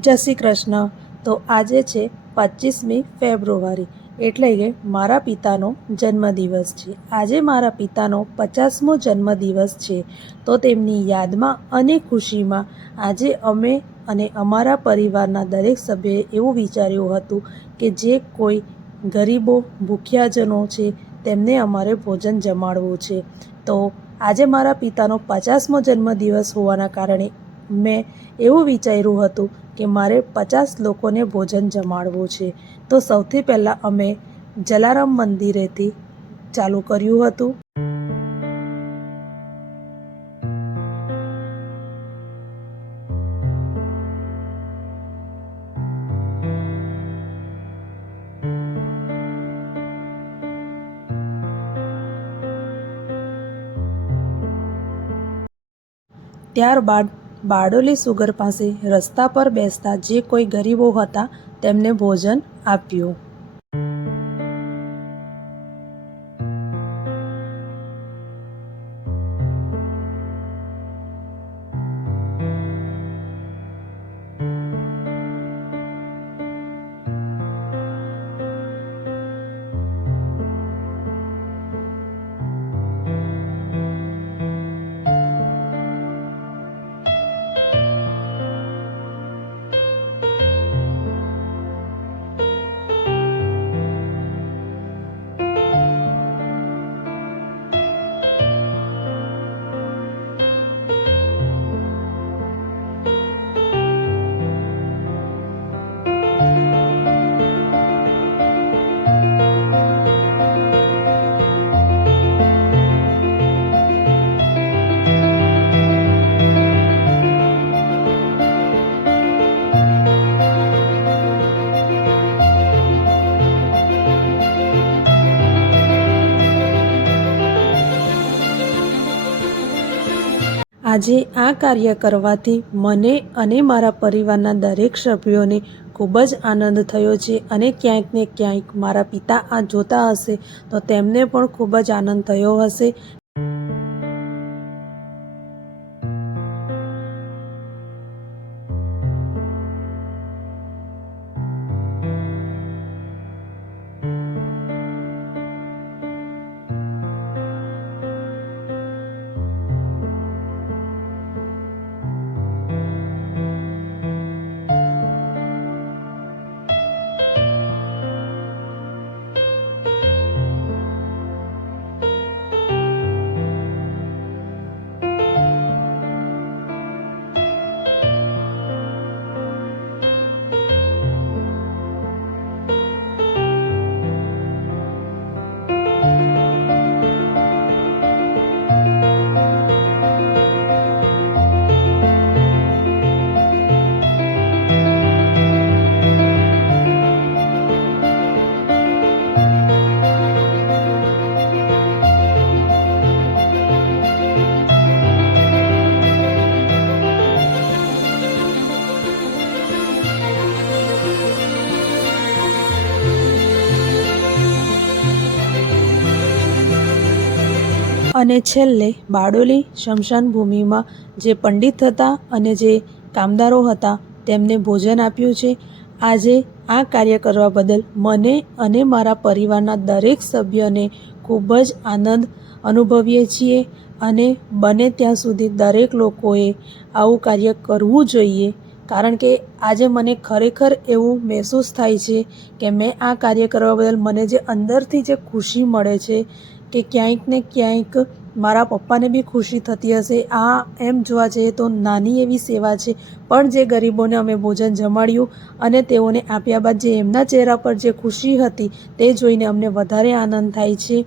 જય શ્રી કૃષ્ણ. તો આજે છે પચીસમી ફેબ્રુઆરી એટલે કે મારા પિતાનો જન્મદિવસ છે. આજે મારા પિતાનો પચાસમો જન્મદિવસ છે. તો તેમની યાદમાં અને ખુશીમાં આજે અમે અને અમારા પરિવારના દરેક સભ્યએ એવું વિચાર્યું હતું કે જે કોઈ ગરીબો, ભૂખ્યાજનો છે, તેમને અમારે ભોજન જમાડવું છે. તો આજે મારા પિતાનો પચાસમો જન્મદિવસ હોવાના કારણે મેં એવું વિચાર્યું હતું કે મારે પચાસ લોકોને ભોજન જમાડવું છે. તો સૌથી પહેલાં અમે જલારામ મંદિરેથી ચાલુ કર્યું હતું. ત્યારબાદ બારડોલી સુગર પાસે રસ્તા પર બેસતા જે કોઈ ગરીબો હતા તેમને ભોજન આપ્યું. આજે આ કાર્ય કરવાથી મને અને મારા પરિવારના દરેક સભ્યોને ખૂબ જ આનંદ થયો છે અને ક્યાંક ને ક્યાંક મારા પિતા આ જોતા હશે તો તેમને પણ ખૂબ જ આનંદ થયો હશે. અને છેલ્લે બારડોલી શમશાન ભૂમિમાં જે પંડિત હતા અને જે કામદારો હતા તેમને ભોજન આપ્યું છે. આજે આ કાર્ય કરવા બદલ મને અને મારા પરિવારના દરેક સભ્યને ખૂબ જ આનંદ અનુભવીએ છીએ અને બને ત્યાં સુધી દરેક લોકોએ આવું કાર્ય કરવું જોઈએ. કારણ કે આજે મને ખરેખર એવું મહેસૂસ થાય છે કે મેં આ કાર્ય કરવા બદલ મને જે અંદરથી જે ખુશી મળે છે કે ક્યાંક ને ક્યાંક મારા પપ્પાને બી ખુશી થતી હશે. આ એમ જોવા જઈએ તો નાની એવી સેવા છે. પણ જે ગરીબોને અમે ભોજન જમાડ્યું અને તેઓને આપ્યા બાદ જે એમના ચહેરા પર જે ખુશી હતી તે જોઈને અમને વધારે આનંદ થાય છે.